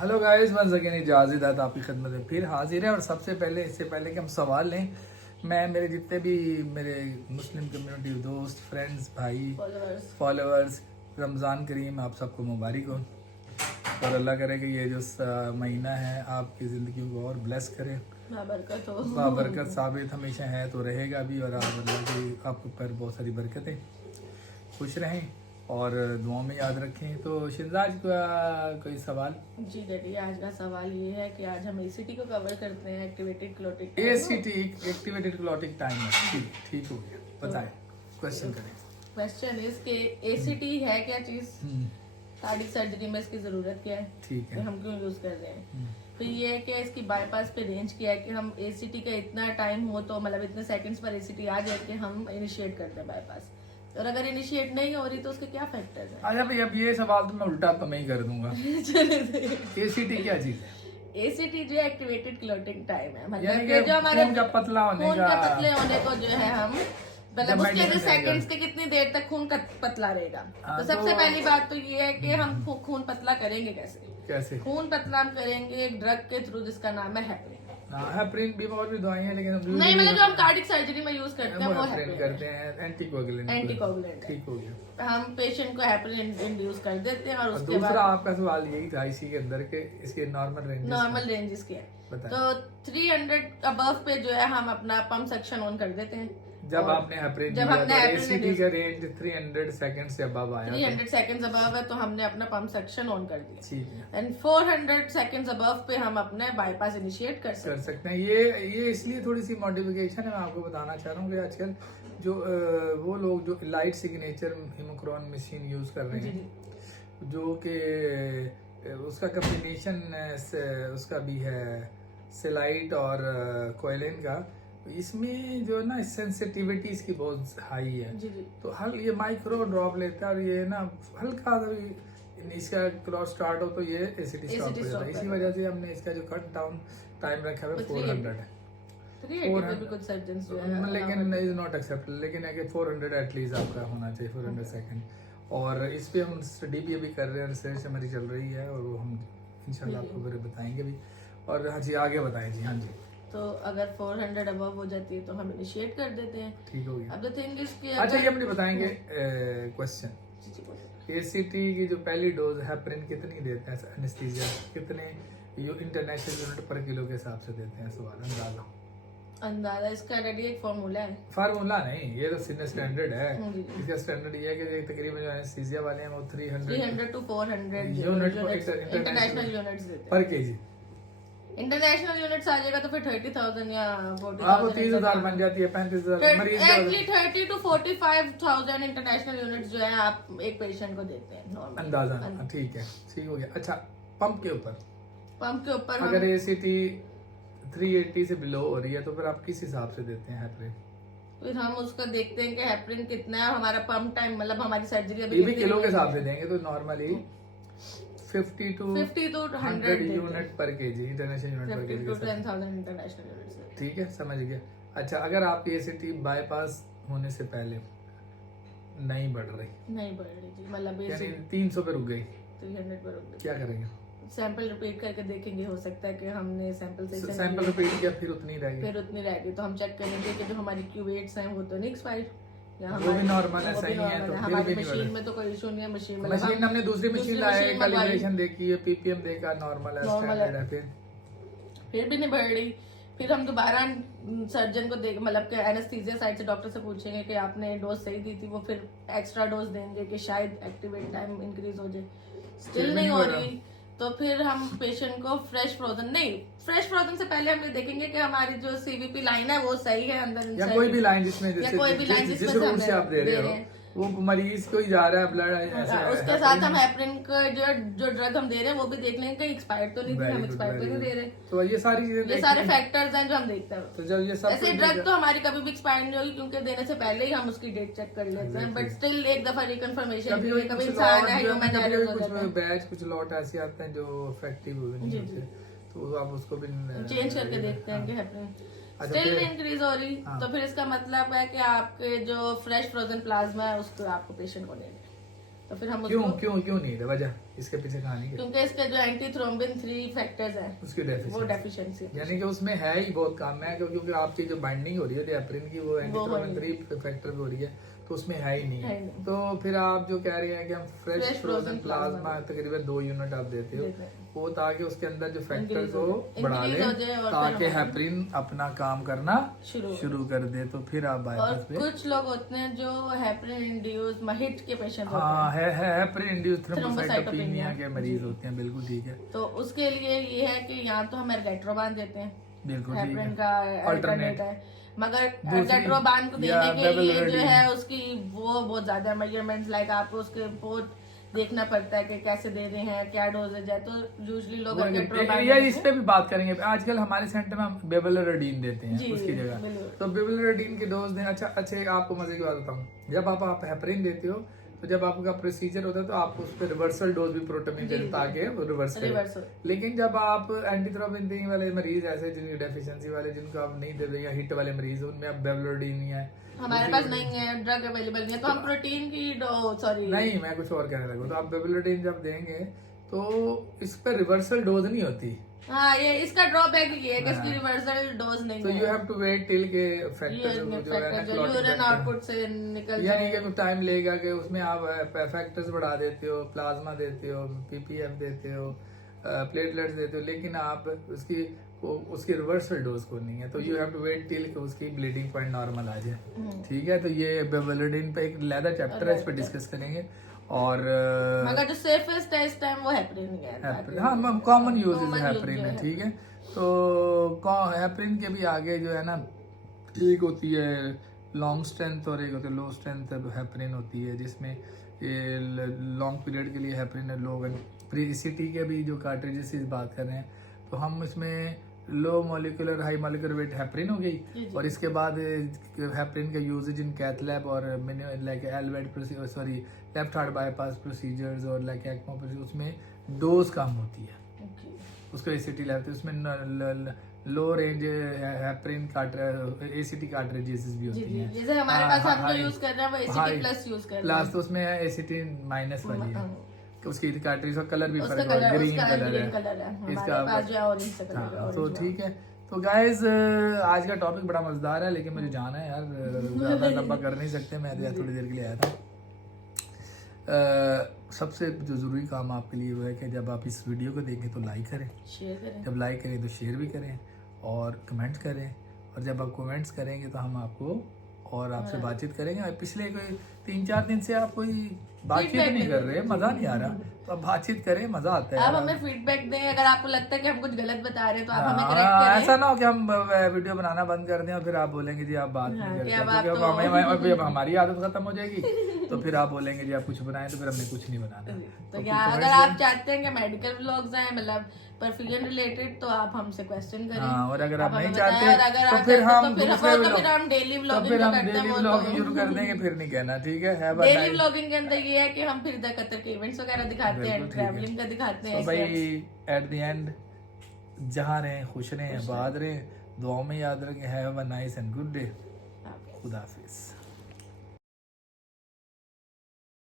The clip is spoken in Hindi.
हेलो गाइस, वंस अगेन इजाज़त है आपकी खिदमत में फिर हाजिर है। और सबसे पहले इससे पहले कि हम सवाल लें, मैं मेरे जितने भी मेरे मुस्लिम कम्युनिटी दोस्त, फ्रेंड्स, भाई, फॉलोअर्स, रमज़ान करीम आप सबको मुबारक हो। और अल्लाह करे कि ये जो महीना है आपकी ज़िंदगी को और ब्लेस करे, बाबरकत हो, बाबरकत साबित हमेशा है तो रहेगा भी। और आप अल्लाह की आपके ऊपर बहुत सारी बरकतें, खुश रहें और दुआ में याद रखें। तो शिंजाज का कोई सवाल? जी डैडी, आज का सवाल ये है कि आज हम एसीटी को कवर करते हैं, एक्टिवेटेड क्लोटिक एसीटी एक्टिवेटेड क्लॉटिक टाइमर। ठीक ठीक हो गया, बताएं, क्वेश्चन करें। क्वेश्चन इज के एसीटी है क्या चीज, कार्डिक सर्जरी में इसकी जरूरत क्या है, ठीक कि है। हम क्यों यूज कर रहे हैं। तो ये है कि इसकी बाईपास पे रेंज क्या है कि हम एसीटी का इतना टाइम हो तो मतलब इतने सेकंड्स पर एसीटी आ जाए कि हम इनिशिएट करते हैं बाईपास। और अगर इनिशिएट नहीं हो रही तो उसके क्या फैक्टर्स हैं। अच्छा भाई, अब ये सवाल तो मैं उल्टा तो मैं ही कर दूंगा। एसीटी क्या चीज है? एसीटी जो एक्टिवेटेड क्लोटिंग टाइम है, मतलब यानी कि कि जो हमारे खून का पतला होने खून का, के पतले होने को जो है हम मतलब जब उसके मेडिसिन सेकंड्स के कितनी देर तक खून का पतला रहेगा। हाँ, तो सबसे तो- पहली बात तो ये है कि हम खून पतला करेंगे कैसे। कैसे? खून पतला हम करेंगे एक ड्रग के थ्रू जिसका नाम है हेपरिन। हेपरिन भी और भी दवाई है, लेकिन नहीं, मतलब जो हम कार्डिक सर्जरी में यूज करते हैं वो हेपरिन हेपरिन करते हैं, एंटीकोगुलेंट। एंटीकोगुलेंट है। ठीक हो गया। हम पेशेंट को हेपरिन इंड्यूस कर देते हैं और और उसके दूसरा बाद आपका सवाल यही था इसी के अंदर के इसके नॉर्मल रेंज। नॉर्मल रेंजेस की है। बताएं। तो 300 अबव पे जो है हम अपना पंप सेक्शन ऑन कर देते हैं। जब और आपने हेपरिन जब दिया हमने तो हेपरिन एसीटी का रेंज 300 सेकंड से अबव आया। 300 सेकंड्स अबव है तो हमने अपना पंप सेक्शन ऑन कर दिया। ठीक है, एंड 400 सेकंड्स अबव पे हम अपने बाईपास इनिशिएट कर सकते कर सकते हैं। ये इसलिए थोड़ी सी मॉडिफिकेशन है, मैं आपको बताना चाह रहा हूँ कि आजकल जो वो लोग जो लाइट सिग्नेचर हिमोक्रोन मशीन यूज कर रहे जी, हैं, जो कि उसका कम्बिनेशन उसका भी है सेलाइट और कोयलिन का, इसमें जो ना सेंसिटिविटी इसकी बहुत हाई है। जी जी। तो ये माइक्रो ड्रॉप लेता है और ये ना हल्का सा भी इसका क्रॉस स्टार्ट हो तो ये एसिडी स्टॉप हो जाता है। इसी वजह से हमने इसका जो कट डाउन टाइम रखा है 400 है। 380 पे भी कुछ सर्जन्स जो है लेकिन इज नॉट एक्सेप्टेबल, लेकिन है कि 400 एटलीस्ट आपका होना चाहिए, 400 सेकंड। और इस पे हम स्टडी भी अभी कर रहे हैं, रिसर्च हमारी चल रही है और वो हम इंशाल्लाह आपको फिर बताएंगे भी। और हाँ जी, आगे बताएं जी। हाँ जी, तो अगर 400 अबव हो जाती है तो हम इनिशिएट कर देते हैं। ठीक हो गया। अब द थिंग इज कि अच्छा, ये अपने बताएंगे क्वेश्चन, जी जी बोलिए। एसीटी की जो पहली डोज हेपरिन कितनी देते हैं एनेस्थीसिया, कितने इंटरनेशनल यूनिट पर किलो के हिसाब से देते हैं? सवाल अंदाजा इसका रेडी एक फॉर्मूला है। फार्मूला नहीं, ये तो स्टैंडर्ड है। जी। इसका स्टैंडर्ड ये है कि तकरीबन जो एनेस्थीसिया वाले हैं वो 300 to 400 यूनिट इंटरनेशनल यूनिट्स देते हैं। पर केजी। इंटरनेशनल यूनिट्स आ जाएगा तो फिर 30,000 या 40,000 आपको 30,000 बन जाती है, 35,000 मरीज का। एक्चुअली 30 to 45,000 इंटरनेशनल यूनिट्स जो है आप एक पेशेंट को देते हैं नॉर्मल अंदाजा। ठीक है, ठीक हो गया। अच्छा, पंप के ऊपर, पंप के ऊपर अगर एसीटी 380 से बिलो हो रही है तो फिर आप किस हिसाब से देते हैं हेपरिन? फिर हम उसको देखते हैं कि हेपरिन कितना है और हमारा पंप टाइम, मतलब हमारी सर्जरी अभी ये भी कितनी किलो के हुई है। हिसाब से देंगे तो नॉर्मली 50 to 100 यूनिट पर केजी, इंटरनेशनल यूनिट पर 50 to केजी। 10,000 international units. ठीक है, समझ गया। अच्छा, अगर आपकी एसीटी बाईपास होने से पहले नहीं बढ़ रही, नहीं बढ़ रही जी, मतलब यानी 300 पे रुक गई, 300 पर रुक गई, क्या करेंगे? सैंपल रिपीट करके देखेंगे, हो सकता है कि हमने सैंपल से सैंपल रिपीट किया फिर उतनी रहेगी, फिर उतनी रहेगी तो हम चेक करेंगे कि जो हमारी क्यूवेट्स हैं वो तो नहीं एक्सपायर्ड, वो भी नॉर्मल है, सही है, तो फिर हमारी भी नहीं मशीन बढ़े। में तो कोई इशू नहीं है। मशीन में मशीन हमने दूसरी मशीन लाए, मंगवाई, कैलिब्रेशन देखी है, पीपीएम देखा, नॉर्मल है, स्टैंडर्ड है, फिर भी नहीं बढ़ रही। फिर हम दोबारा सर्जन को देख, मतलब कि एनेस्थीसिया साइड से डॉक्टर से पूछेंगे कि आपने डोज सही दी थी, वो फिर एक्स्ट्रा डोज देंगे कि शायद एक्टिवेट टाइम इंक्रीज हो जाए। स्टिल नहीं हो रही तो फिर हम पेशेंट को फ्रेश फ्रोजन से पहले हम ये देखेंगे कि हमारी जो सीवीपी लाइन है वो सही है अंदर, या कोई भी लाइन जिसमें जिस रूट से आप दे रहे हो वो मरीज को ही जा रहा है ब्लड। उसके साथ हम हेपरिन का जो ड्रग हम दे रहे हैं वो भी देख लेंगे कहीं एक्सपायर्ड तो नहीं थी, हम एक्सपायर्ड तो नहीं दे रहे। तो ये सारी चीजें, ये सारे फैक्टर्स हैं जो हम देखते हैं। तो जब ये सब ऐसे ड्रग तो हमारी कभी भी एक्सपायर नहीं होगी क्योंकि देने से पहले ही हम उसकी डेट चेक कर लेते हैं, बट स्टिल एक दफा रिकन्फर्मेशन कभी इंसान है, ह्यूमन एरर्स हो जाते हैं, बैच कुछ लॉट ऐसे आते हैं जो इफेक्टिव हुए, तो आप उसको भी चेंज करके देखते हैं कि हेपरिन अच्छा, स्टिल नहीं इंक्रीज हो रही। हाँ। तो फिर इसका मतलब है कि आपके जो फ्रेश फ्रोजन प्लाज्मा है उसको आपको पेशेंट को देना है। तो फिर हम क्यों उसको क्यों क्यों नहीं है वजह, इसके पीछे कहानी क्या? क्योंकि इसके जो एंटी थ्रोम्बिन 3 फैक्टर्स हैं उसकी वो डेफिशिएंसी, डेफिशिएंसी है। यानी कि उसमें है ही बहुत काम है, क्योंकि आपकी जो बाइंडिंग हो रही है हेपरिन की वो वो एंटीथ्रोम्बिन है 3 फैक्टर पे हो रही है, तो उसमें है ही नहीं। है नहीं। तो फिर आप जो कह रहे हैं कि हम fresh Fresh frozen frozen plasma plasma तकरीबन 2 यूनिट आप देते हो, देते हैं। वो ताकि उसके अंदर जो फैक्टर Increase को हो जाए। बढ़ा Increase ले, हो जाए और ताकि फिर हमारी- हेपरिन अपना काम करना शुरू शुरू कर दे, तो फिर आप और बाईपास पे कुछ लोग होते हैं जो हेपरिन इंड्यूस हिट के पेशेंट होते हाँ हैं, है हेपरिन इंड्यूस्ड थ्रोम्बोसाइटोपिनिया Thrombocytopenia के मरीज होते हैं, बिल्कुल ठीक है, तो उसके लिए ये है कि यहाँ तो हम एर्गेट्रोबान देते हैं, बिल्कुल ठीक हेपरिन है। का Alternate। अल्टरनेट है, मगर दूसरी एर्गेट्रोबान को या देने के लिए जो बेबलोडिन। है उसकी वो बहुत ज्यादा मेजरमेंट्स लाइक आपको उसके बहुत देखना पड़ता है कि कैसे दे रहे हैं, क्या डोजेज है, तो यूजुअली लोग एर्गेट्रोबान या इस पे भी बात करेंगे। आजकल हमारे सेंटर में हम बेबलोडिन देते हैं जी, उसकी जगह, बिल्कुल। तो बेबलोडिन की डोज दें। अच्छा आपको मजे की बात बताऊं, जब आप हेपरिन देते हो तो जब आपका प्रोसीजर होता है तो आप उस पर रिवर्सल डोज भी प्रोटामिन देते हैं ताकि वो रिवर्स करे। रिवर्सल लेकिन जब आप एंटीथ्रोम्बिन 3 वाले मरीज ऐसे जिनकी डेफिशिएंसी वाले जिनको आप नहीं दे रहे, या हिट वाले मरीज उनमें आप बेबलोडिन नहीं है, हमारे पास नहीं है, ड्रग अवेलेबल नहीं है, तो हम प्रोटीन की सॉरी नहीं मैं कुछ और कहने लगा, तो आप बेबलोडिन जब देंगे तो इस पर रिवर्सल डोज नहीं होती, हाँ ये इसका ड्रॉबैक ये है कि इसकी रिवर्सल डोज नहीं तो है, you have to wait till के फैक्टर जो है ना जो clotting यूरिन factor, आउटपुट से निकल यानी जाए। कि कुछ टाइम लेगा कि उसमें आप फैक्टर्स बढ़ा देते हो, प्लाज्मा देते हो, पीपीएफ देते हो, प्लेटलेट्स देते हो, लेकिन आप उसकी रिवर्सल डोज को नहीं है, तो you have to wait till कि उसकी ब्लीडिंग पॉइंट नॉर्मल आ जाए। ठीक है, तो ये बेबलोडिन पे एक लेदर चैप्टर है, इस पर डिस्कस करेंगे। और मगर जो सेफेस्ट है इस टाइम वो हेपरिन ही है, हाँ common use Common use heparin जो है, है। ठीक है। तो हेपरिन के भी आगे जो है ना, एक होती है लॉन्ग स्ट्रेंथ और एक होती है लो स्ट्रेंथ हेपरिन होती है, जिसमें ये लॉन्ग पीरियड के लिए हेपरिन है लो। प्रीसीटी के भी जो कार्ट्रिजेस की बात कर रहे हैं, तो हम इसमें low molecular high molecular weight heparin हो गई, और इसके बाद हेपरिन का यूजेज इन कैथ लैब और like LVAD sorry left heart bypass procedures और लाइक एक्मो प्रोसीजर, उसमें डोज कम होती है, उसको एसीटी लेते हैं, उसमें low range heparin ACT cartridges भी होती हैं। जैसे हमारे पास हम जो यूज कर रहे हैं वो एसीटी प्लस यूज कर रहे हैं, प्लस तो उसमें एसीटी माइनस वाली है, उसकी कार्ट्रिज का कलर भी उसका फर्क कलर है, ग्रीन उसका कलर ग्रीन है कलर है, हमारे इसका। पास जो है ऑरेंज से कलर है, हाँ, तो orange ठीक है। तो गाइज आज का टॉपिक बड़ा मजेदार है, लेकिन मुझे जाना है यार, ज़्यादा लंबा कर नहीं सकते, मैं तो थोड़ी देर के लिए आया था। सबसे जो ज़रूरी काम आपके लिए वो है कि जब आप इस वीडियो को देखें तो लाइक करें, शेयर करें, जब लाइक करें तो शेयर भी करें और कमेंट करें, और जब आप कमेंट्स करेंगे तो हम आपको और आपसे बातचीत करेंगे। और पिछले कोई 3-4 दिन से आप कोई बातचीत नहीं कर रहे, मज़ा नहीं आ रहा, तो आप बातचीत करें, मज़ा आता है। आप हमें फीडबैक दें, अगर आपको लगता है कि हम कुछ गलत बता रहे हैं तो आप हमें हाँ, करेक्ट करें। ऐसा ना हो कि हम वीडियो बनाना बंद कर दें और फिर आप बोलेंगे जी आप बात नहीं करते, कि अब क्योंकि आप अब तो- अब हमारी आदत खत्म हो जाएगी, तो फिर आप बोलेंगे जी आप कुछ बनाएं, तो फिर हमने कुछ नहीं बनाना। तो क्या अगर आप चाहते हैं कि मेडिकल व्लॉग्स आए, मतलब परफ्यूजन रिलेटेड, तो आप हमसे क्वेश्चन करें। हाँ, और अगर आप हमें नहीं बताएं, चाहते और अगर तो आप फिर चाहते हम तो फिर दूसरे तो फिर हम डेली तो व्लॉगिंग फिर जो हम करते हैं डेली वो व्लॉगिंग शुरू कर देंगे, फिर नहीं कहना, ठीक है। डेली व्लॉगिंग के अंदर ये है कि हम फिर कतर के इवेंट्स वगैरह दिखाते हैं, ट्रैवलिंग का दिखाते हैं। तो भाई एट द एंड जहाँ रहें खुश रहें, आबाद रहें, दुआओं में याद रखें। Have a nice and good day. खुदा हाफिज।